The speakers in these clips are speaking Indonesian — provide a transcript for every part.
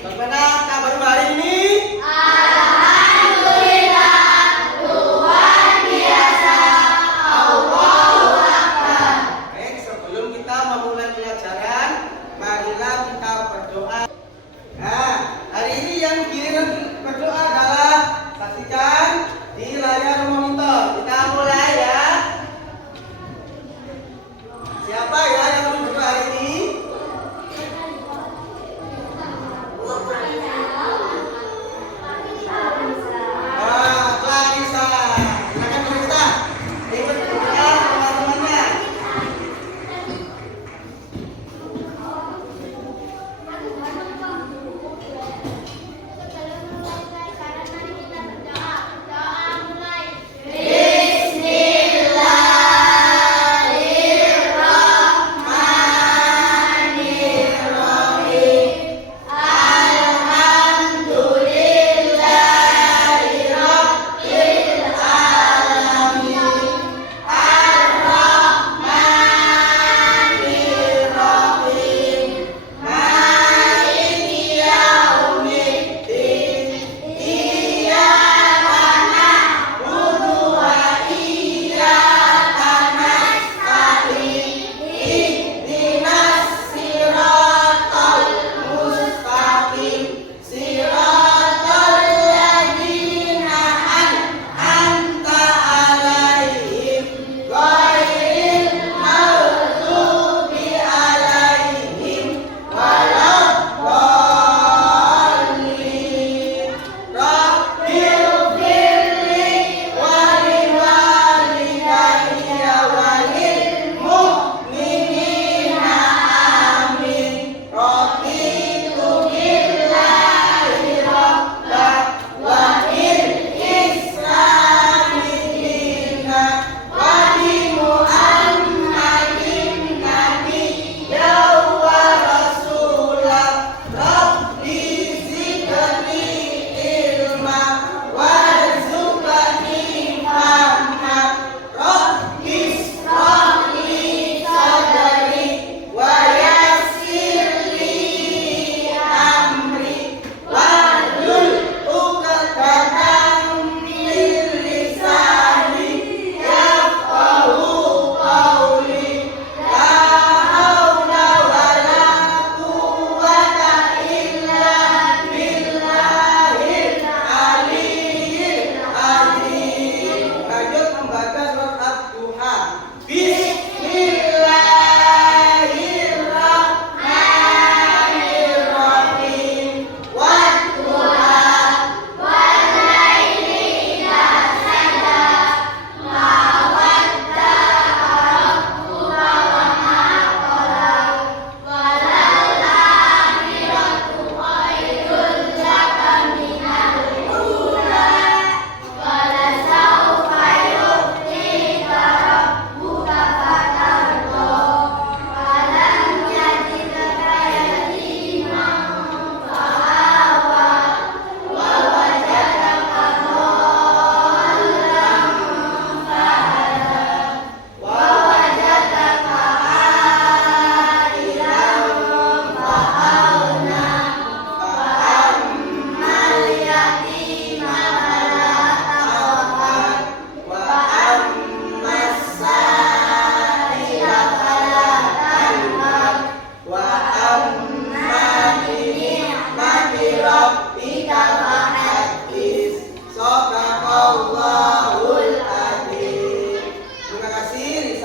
Bagaimana kabar hari ini? Alhamdulillah, luar biasa. Allahu Akbar. Baik, sebelum kita memulai pelajaran, marilah kita berdoa. Nah, hari ini yang berdoa adalah saksikan di layar monitor. Kita mulai ya. Siapa ya yang mau berdoa hari ini? Clarissa. Silakan Clarissa. Ikut berdoa teman-temannya.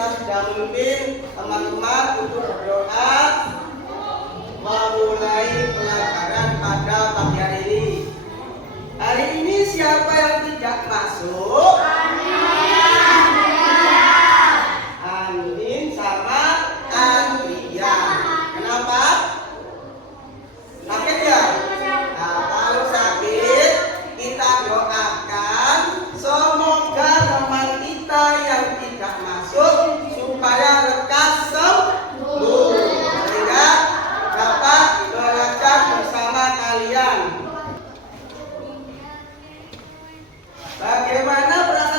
Sudah memimpin teman-teman untuk berdoa memulai pelajaran pada pagi hari ini. Hari ini siapa yang tidak masuk? Andin sama Andria. Kenapa? Sakit ya? Nah, kalau sakit kita doakan semoga teman kita yang tidak masuk supaya lekas sembuh sehingga dapat belajar bersama kalian. Bagaimana perasaan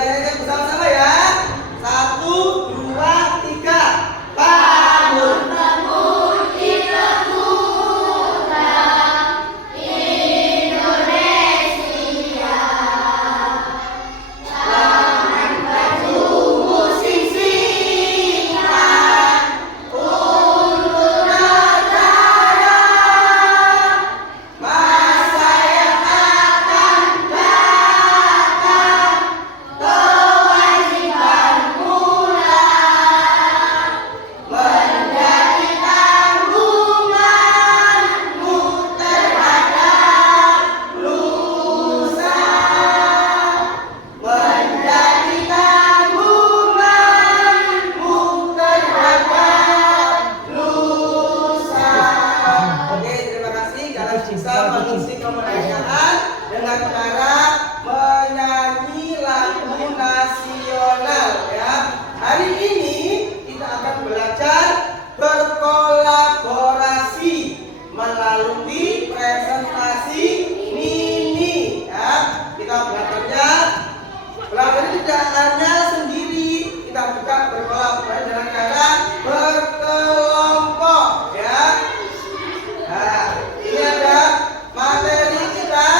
Kita nyanyikan bersama-sama ya. 1, 2, 3. Bangun. Memuji Negara Indonesia. Tangan baju musim singkat untuk negara. Masa yang akan datang, kewajiban pula menjadi tanggunganmu terhadap lusa. Menjadi tanggunganmu terhadap lusa. Oke, terima kasih. Kalian bisa mengisi kemerdekaan dengan cara menyanyi lagu nasional ya. Hari ini kita akan belajar berkolaborasi melalui presentasi mini ya. Kita belajarnya tidak hanya sendiri, kita juga berkolaborasi dengan cara berkelompok ya. Nah, ini ada materi kita.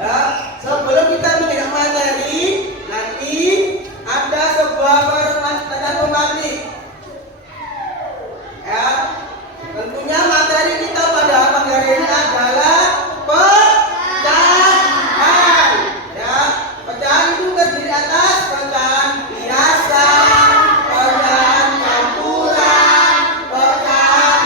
Nah, sebelum kita mengenal materi, nanti ada sebuah pertanyaan pematik. Ya, tentunya materi kita pada pagi hari ini adalah pecahan. Ya, pecahan itu terdiri atas pecahan biasa, pecahan campuran, pecahan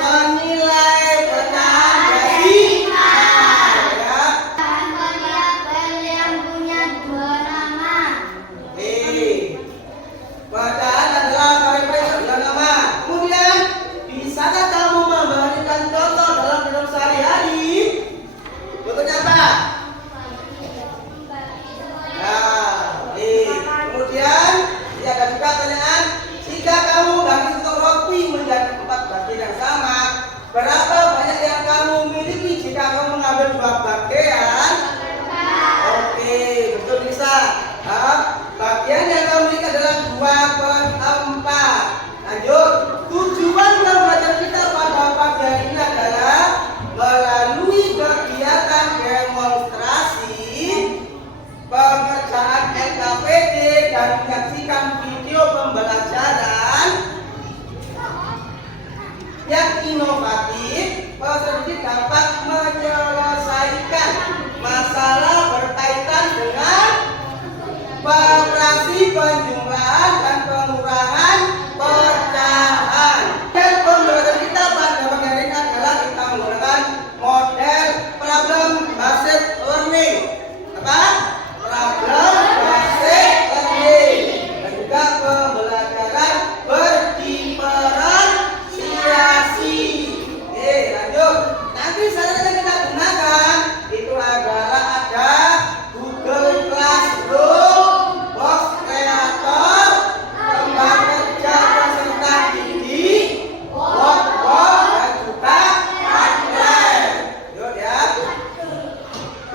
senilai, pecahan desingan. Ya, Variabel yang punya dua nama. pecahan adalah variabel dengan nama. Kemudian, bisakah kamu memberikan contoh dalam hidup sehari-hari? Contohnya apa? Nah, kemudian ada juga pertanyaan, jika kamu bagi satu roti menjadi 4 bagian yang sama, berapa banyak yang kamu miliki jika kamu mengambil 2 bagian? Oke, betul bisa. Bagian yang kamu miliki adalah 2/4. Lanjut, tujuan belajar kita pada pagi hari ini adalah melalui kegiatan demonstrasi, pengerjaan NKPD dan menyaksikan video pembelajaran yang inovatif, peserta didik dapat menyelesaikan masalah berkaitan dengan operasi penjumlahan dan pengurangan pecahan. Dan pembelajaran kita pada pagi hari ini adalah kita menggunakan model problem based learning. Apa? Problem based learning. Dan juga pembelajaran berdiferensiasi. Oke, lanjut. Nanti sarana yang kita gunakan itu adalah ada Google Classroom, Box Creator, tempat kerja peserta didik, Word, dan juga Padlet. Yuk ya.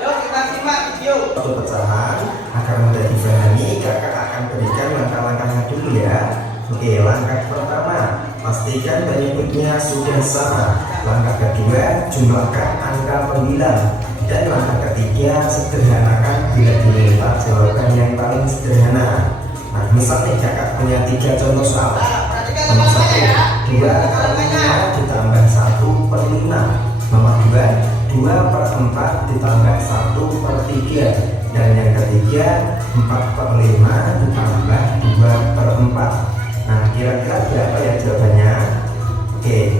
Yuk kita simak video. Untuk pecahan agar mudah difahami, kakak akan berikan langkah-langkahnya dulu ya. Oke, langkah pertama, pastikan penyebutnya sudah sama. Langkah kedua, jumlahkan angka pembilang. Dan langkah ketiga, sederhanakan bila diminta jawaban yang paling sederhana. Nah, misalnya kakak punya 3 contoh soal. Nomor 1, 2/5 ditambah 1/5. Nomor 2, 2/4 ditambah 1/3. Dan yang ketiga, 4/5 ditambah 2/4. Nah, kira-kira berapa ya jawabannya? Oke,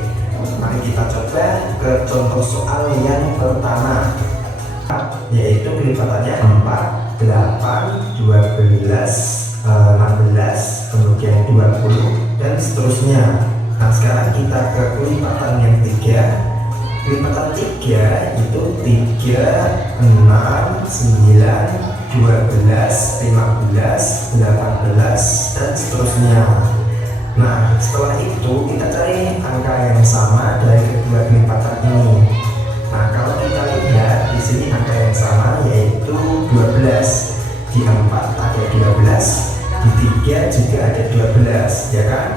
mari kita coba ke contoh soal yang pertama, yaitu kelipatannya 4, 8, 12, 16, kemudian 20, dan seterusnya. Nah, sekarang kita ke kelipatan yang 3. Kelipatan 3 itu 3, 6, 9, 12, 15, 18, dan seterusnya. Nah, setelah itu kita cari angka yang sama dari kedua kelipatan ini. Nah, kalau kita lihat ada 12, di 3 juga ada 12, ya kan?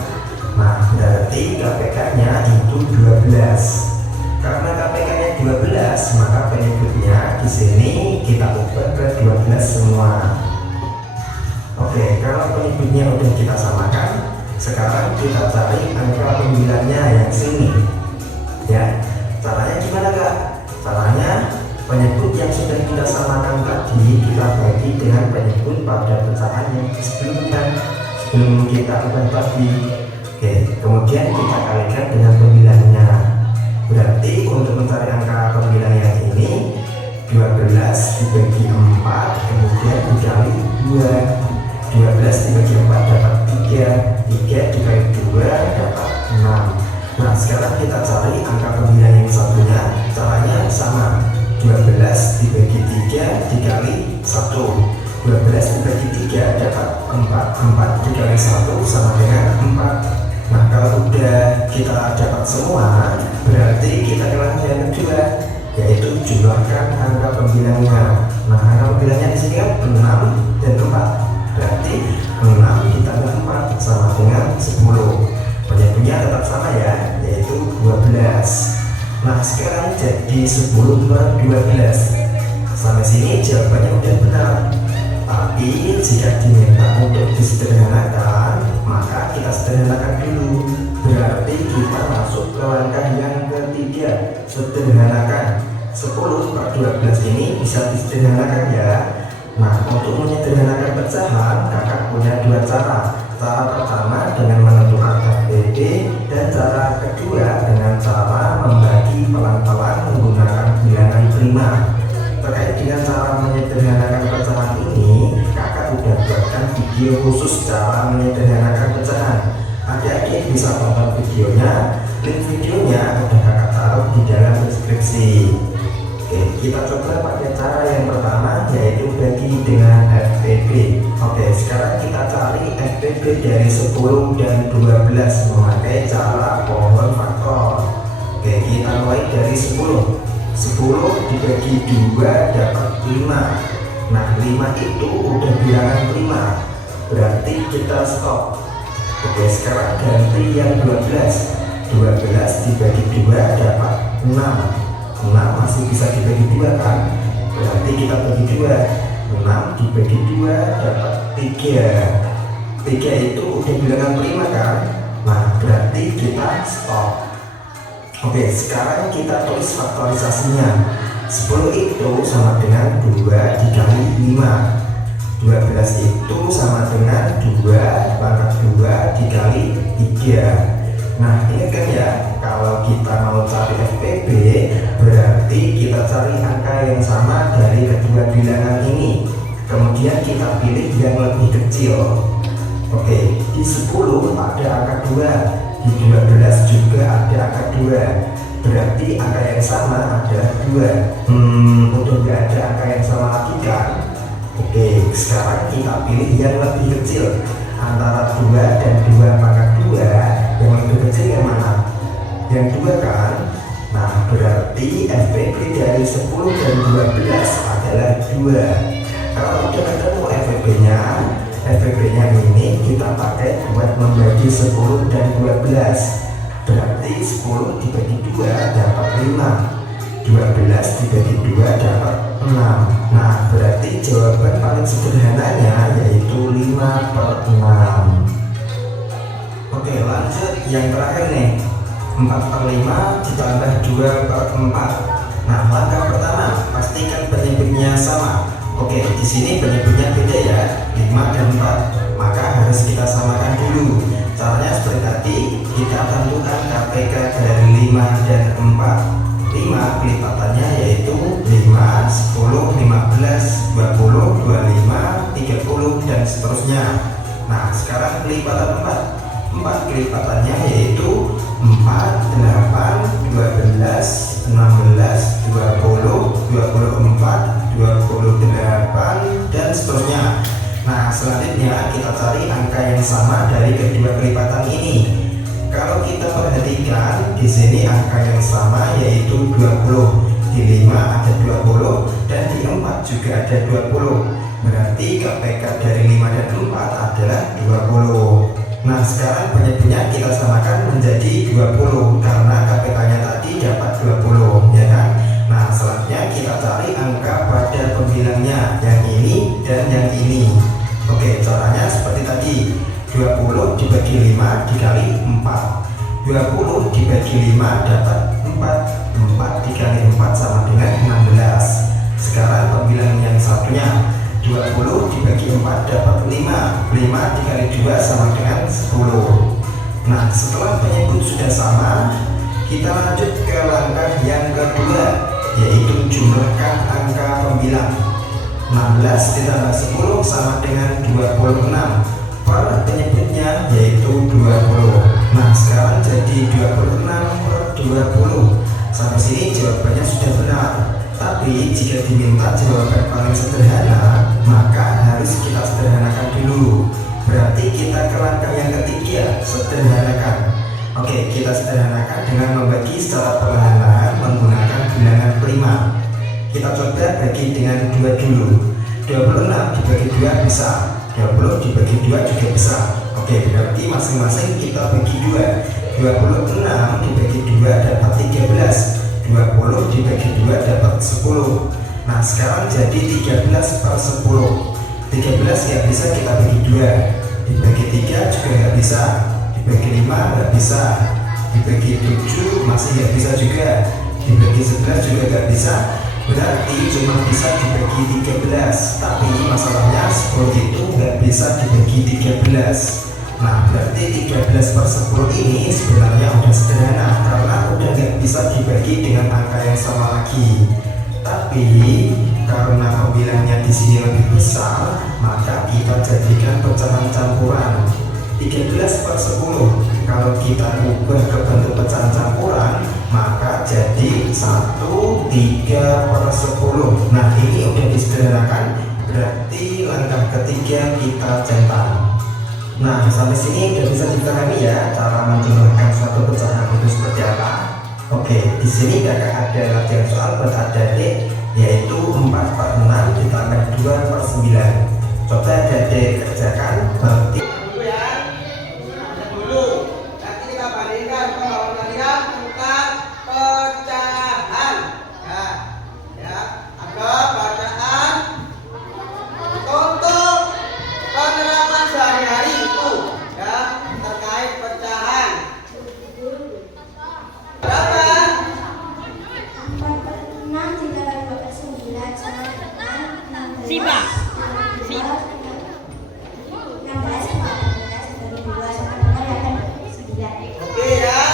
Nah, berarti KPK-nya itu 12. Karena KPK-nya 12, maka penyebutnya di sini kita ubah ke 12 semua. Oke, kalau penyebutnya udah kita samakan, sekarang kita cari angka pembilangnya yang sini. Ya, caranya gimana kak? Caranya penyebut yang sudah kita samakan tadi kita bagi dengan penyebut pada pecahan yang sebelumnya, sebelum kita ubah tadi. Oke, kemudian kita kalikan dengan pembilangnya. Berarti untuk mencari angka pembilang yang ini 12 dibagi 4 kemudian dikali 2. 12 dibagi 4 dapat 3, 3 dikali 2 dapat 6. Nah, sekarang kita cari angka pembilang yang satunya. Caranya sama, 12 dibagi 3 dikali 1. 12 dibagi 3 dapat 4, 4 dikali 1 sama dengan 4. Nah, kalau udah kita dapat semua, berarti kita kelar yang kedua, yaitu jumlahkan angka pembilangnya. Nah, angka pembilangnya di sini kan 6 dan 4. Berarti 6 ditambah 4 sama dengan 10. Penyebutnya tetap sama ya, yaitu 12. Nah, sekarang jadi 10 per 12. Sampai sini jawabannya udah benar. Tapi jika diminta untuk disederhanakan, maka kita sederhanakan dulu. Berarti kita masuk ke langkah yang ketiga, sederhanakan. 10 per 12 ini bisa disederhanakan ya. Nah, untuk menyederhanakan pecahan, kakak punya dua cara. Cara pertama dengan menentukan FPB, dan cara kedua dengan cara membagi pelan-pelan menggunakan bilangan prima. Terkait dengan cara menyederhanakan pecahan ini, kakak udah buatkan video khusus cara menyederhanakan pecahan. Adik-adik bisa tonton videonya, link videonya udah kakak taruh di dalam deskripsi. Oke, kita coba pakai cara yang pertama, yaitu bagi dengan FPB. Oke, sekarang kita cari FPB dari 10 dan 12 memakai cara pohon faktor. Oke, kita mulai dari 10. 10 dibagi 2 dapat 5. Nah, 5 itu udah bilangan prima, berarti kita stop. Oke, sekarang ganti yang 12. 12 dibagi 2 dapat 6. 6 masih bisa dibagi 2 kan? Berarti kita bagi 2. 6 dibagi 2 dapat 3. 3 itu udah bilangan prima kan? Nah, berarti kita stop. Oke, sekarang kita tulis faktorisasinya. 10 itu sama dengan 2 dikali 5. 12 itu sama dengan 2 pangkat 2 dikali 3. Nah, ini kan ya, kalau kita mau cari FPB, berarti kita cari angka yang sama dari kedua bilangan ini. Kemudian kita pilih yang lebih kecil. Oke, di 10 ada angka 2. Di 12 juga ada angka 2. Berarti angka yang sama ada 2. Udah gak ada angka yang sama lagi kan? Oke, sekarang kita pilih yang lebih kecil. Antara 2 dan 2 pangkat 2, yang lebih kecil yang mana? Yang 2 kan? Nah, berarti FPB dari 10 dan 12 adalah 2. Kalau udah ketemu FPB-nya ini kita pakai buat membagi 10 dan 12. Berarti 10 dibagi 2 dapat 5. 12 dibagi 2 dapat 6. Nah, berarti jawaban paling sederhananya yaitu 5 per 6. Oke, lanjut yang terakhir nih, 4 per 5 ditambah 2 per 4. Nah, langkah pertama, pastikan penyebutnya sama. Oke, di sini penyebutnya beda ya, 5 dan 4. Maka harus kita samakan dulu. Caranya seperti tadi, kita tentukan KPK dari 5 dan 4. 5 kelipatannya yaitu 5, 10, 15, 20, 25, 30 dan seterusnya. Nah, sekarang kelipatan 4. 4 kelipatannya yaitu 4, 8, 12, 16, 20, 24, 28 dan seterusnya. Nah, selanjutnya kita cari angka yang sama dari kedua kelipatan ini. Kalau kita perhatikan di sini angka yang sama yaitu 20. Di 5 ada 20 dan di 4 juga ada 20. Berarti berarti KPK dari 5 dan 4 adalah 20. Nah sekarang penyebutnya kita samakan menjadi 20 karena KPK-nya tadi dapat 20, ya kan? Nah selanjutnya kita cari angka pada pembilangnya, yang ini dan yang ini. Oke, caranya seperti tadi, 20 dibagi 5 dikali 4. 20 dibagi 5 dapat 4. 4 dikali 4 sama dengan 16. Sekarang pembilang yang satunya, 20 dibagi 4 dapat 5. 5 dikali 2 sama dengan 10. Nah setelah penyebut sudah sama, kita lanjut ke langkah yang kedua, yaitu jumlahkan angka pembilang. 16 ditambah 10 sama dengan 26. Per penyebutnya yaitu 20. Nah sekarang jadi 26 per 20. Sampai sini jawabannya sudah benar. Tapi jika diminta jawaban paling sederhana, maka harus kita sederhanakan dulu. Berarti kita ke langkah yang ketiga, sederhanakan. Oke, kita sederhanakan dengan membagi secara perlahan-lahan menggunakan bilangan prima. Kita coba bagi dengan 2 dulu. 26 dibagi 2 bisa, 20 dibagi 2 juga bisa. Oke, berarti masing-masing kita bagi 2. 26 dibagi 2 dapat 13. 20 dibagi 2 dapat 10. Nah sekarang jadi 13 per 10. 13 ya bisa kita bagi 2. Dibagi 3 juga nggak bisa. Dibagi 5 nggak bisa. Dibagi 7 masih nggak bisa juga. Dibagi 11 juga nggak bisa. Berarti cuma bisa dibagi 13. Tapi masalahnya 10 itu nggak bisa dibagi 13. Nah berarti 13 per 10 ini sebenarnya udah sederhana karena udah nggak bisa dibagi dengan angka yang sama lagi. Tapi karena pembilangnya di sini lebih besar, maka kita jadikan pecahan campuran. 13 per 10 kalau kita ubah ke bentuk pecahan campuran, maka jadi 1, 3 per 10. Nah ini udah disederhanakan, berarti langkah ketiga kita centang. Nah sampai sini udah bisa dipahami ya cara menjumlahkan suatu pecahan itu seperti apa. Oke, di sini kakak ada latihan soal buat adik-adik, yaitu 4 per 6 ditambah 2 per 9. Coba adik-adik kerjakan. Berarti Dulu ya, dulu. Nanti kita bandingkan kalau kalian tentang pecahan. Ya, ada bacaan untuk penerapan sehari-hari itu, ya, terkait pecahan. Berapa? 4 per 6 ditambah 2 per 9 sama dengan 16. Siapa? 16 bagi 2 sama dengan 9. Oke ya.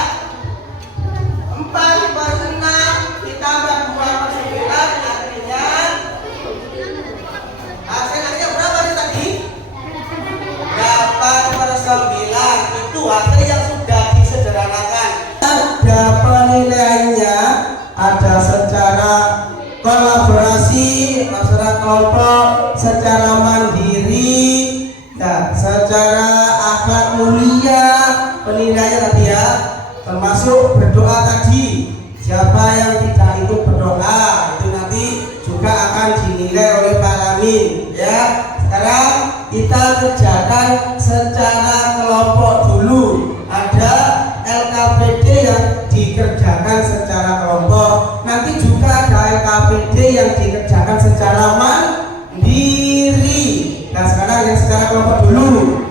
4 per 6 ditambah 2 per 9 artinya hasilnya berapa nih tadi? 8 per 9. Itu hasil yang sudah disederhanakan. Ada penilaiannya, ada secara kolaborasi, secara kelompok, secara mandiri, ya, secara akhlak mulia. Penilaiannya tadi ya, termasuk berdoa tadi. Siapa yang tidak ikut berdoa itu nanti juga akan dinilai oleh Pak Amin, ya. Sekarang kita kerjakan secara kelompok dulu. Ada LKPD yang dikerjakan secara kelompok. Nanti juga ada LKPD yang dikerjakan secara mandiri. Nah sekarang yang secara kelompok dulu.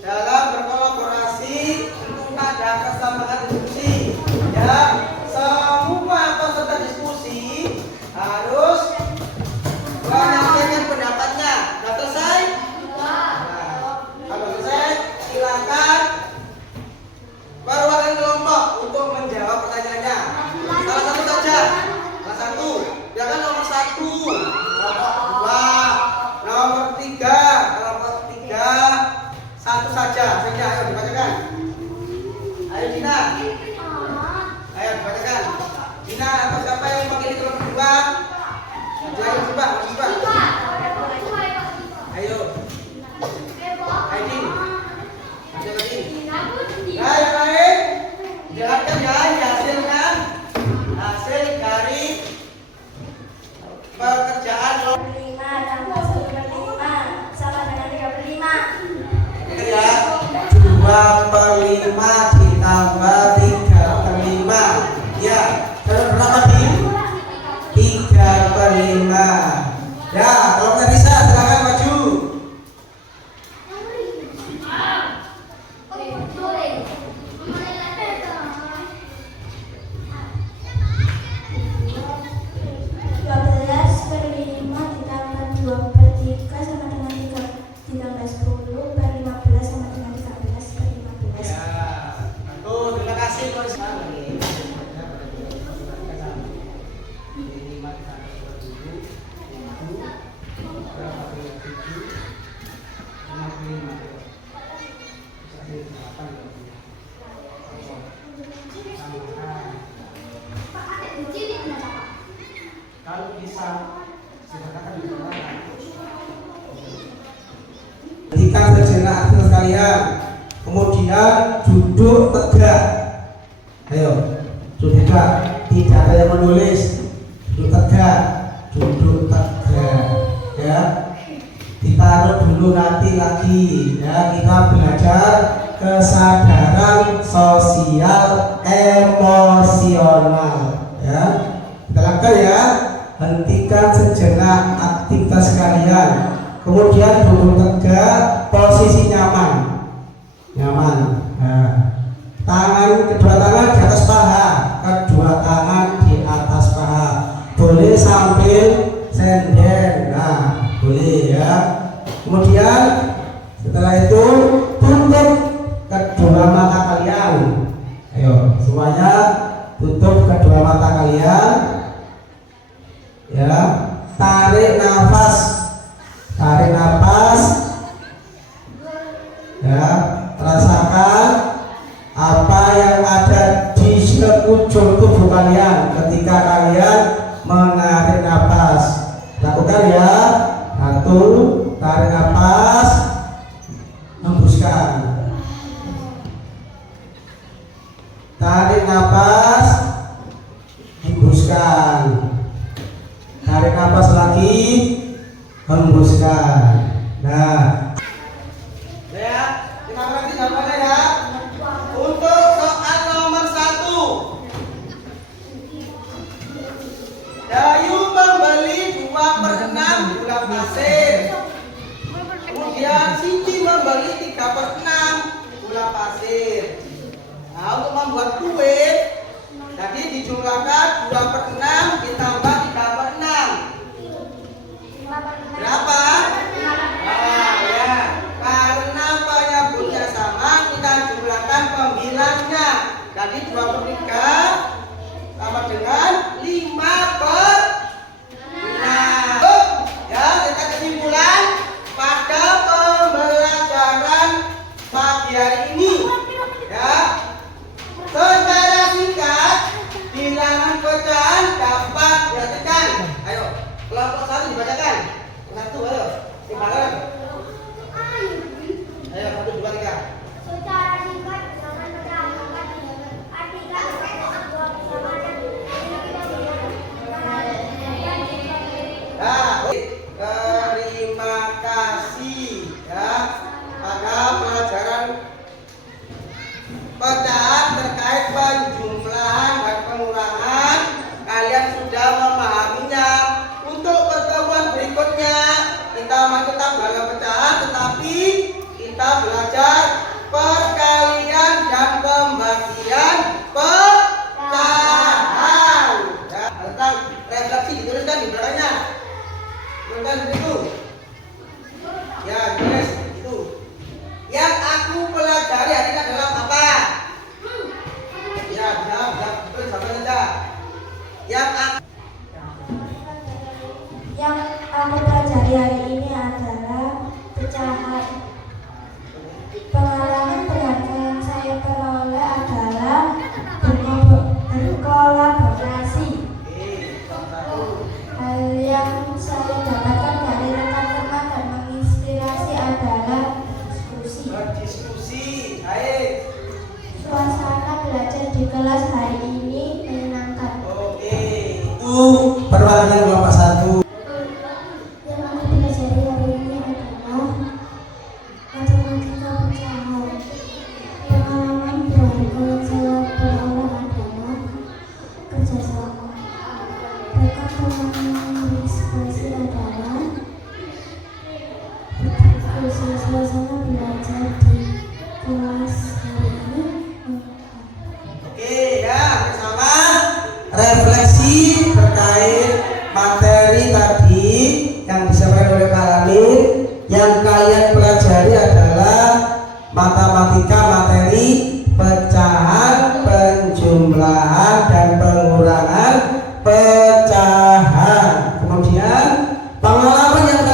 Dalam berkolaborasi tentu ada kesamaan diskusi, ya. Semua peserta diskusi harus menyampaikan pendapatnya. Sudah selesai? Nah, kalau selesai silakan Satu saja. Ayo dibacakan. Ayo Dina. Ayo dibacakan. Dina atau siapa yang memanggil itu berdua? Ayo coba. Ayo. Aidin. Ayo lagi. Ya, yang lain. Jelaskan ya, dihasilkan hasil dari pekerjaan lo. 5 tambah 1/5 sama dengan 35. Ingat ya, 2/5 ditambah 3/5. Ya, terus berapa di? 3/5. Ya, kalau nggak bisa silakan maju. Kalau bisa silakan dijelaskan. Hentikan sejenak aktivitas kalian. Kemudian duduk tegak. Ayo, duduk tegak. Tidak ada yang menulis. Duduk tegak. Ya. Ditaruh dulu nanti lagi. Ya, kita belajar kesadaran sosial emosional. Ya, kita lakukan ya. Hentikan sejenak aktivitas kalian. Kemudian duduk tegak, posisi nyaman. Nah, kedua tangan di atas paha, boleh sambil sender. Nah, boleh ya. Kemudian setelah itu tutup kedua mata kalian. Ayo, semuanya tutup kedua mata kalian. Ya, tarik nafas. Ya, rasakan apa yang ada di sekujur tubuh kalian ketika kalian menarik nafas. Lakukan ya. Satu, tarik nafas, hembuskan. Tarik nafas, hembuskan. Tarik nafas lagi, hembuskan. Nah, ya, kita berarti jawabannya ya. Untuk soal nomor 1, Dayu membeli 2/6 gula pasir. Kemudian Siti membeli 3/6 gula pasir. Nah, untuk membuat kue, jadi dijumlahkan 2/6 ditambah 3/6. Berapa? Nah, ya. Karena penyebutnya sama, kita jumlahkan pembilangnya. Jadi 23 sama dengan 5/6. Ya, kita kesimpulan pada pembelajaran pagi hari ini. Ya, secara singkat bilangan pecahan dapat Berdiskusi. Baik. Suasana belajar di kelas hari ini menyenangkan. Oke. Itu perwakilan kelompok 1. Yang aku pelajari hari ini adalah matematika pecahan. Pengalaman berharga yang saya peroleh adalah kerjasama. Berkat pengalaman diskusi adalah suasana belajar di kelas hari ini. Oke ya, bersama refleksi terkait materi tadi yang disampaikan oleh Pak Amin. Yang kalian pelajari adalah matematika materi pecahan, penjumlahan, dan pengurangan pecahan. Kemudian pengalaman yang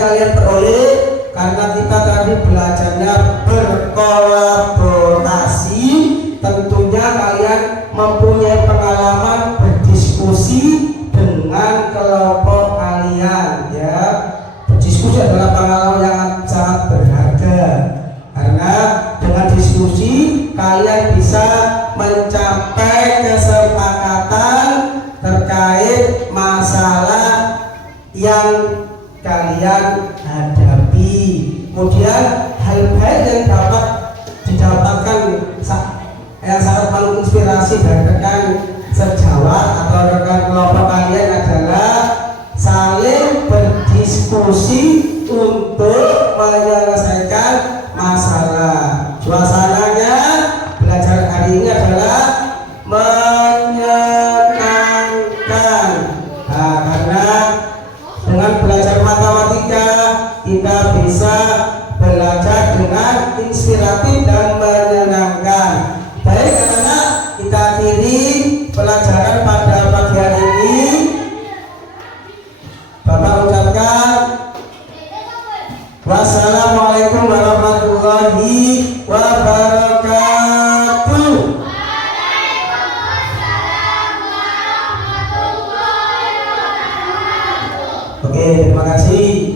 kalian peroleh karena kita tadi belajarnya berkolaborasi, tentunya kalian mempunyai pengalaman berdiskusi dengan kelompok kalian ya. Berdiskusi adalah pengalaman yang sangat berharga karena dengan diskusi kalian bisa mencapai kesepakatan terkait masalah yang kalian hadapi. Kemudian hal baik yang dapat didapatkan yang sangat menginspirasi dari rekan sejawat atau rekan kelompok kalian adalah saling berdiskusi untuk menyelesaikan masalah. Suasananya belajar hari ini adalah menyenangkan. Nah, karena dengan belajar matematika kita bisa belajar dengan inspiratif dan menyenangkan. Baik anak-anak, kita akhiri pelajaran pada pagi hari ini. Bapak ucapkan wassalamualaikum warahmatullahi wabarakatuh. Oke, terima kasih.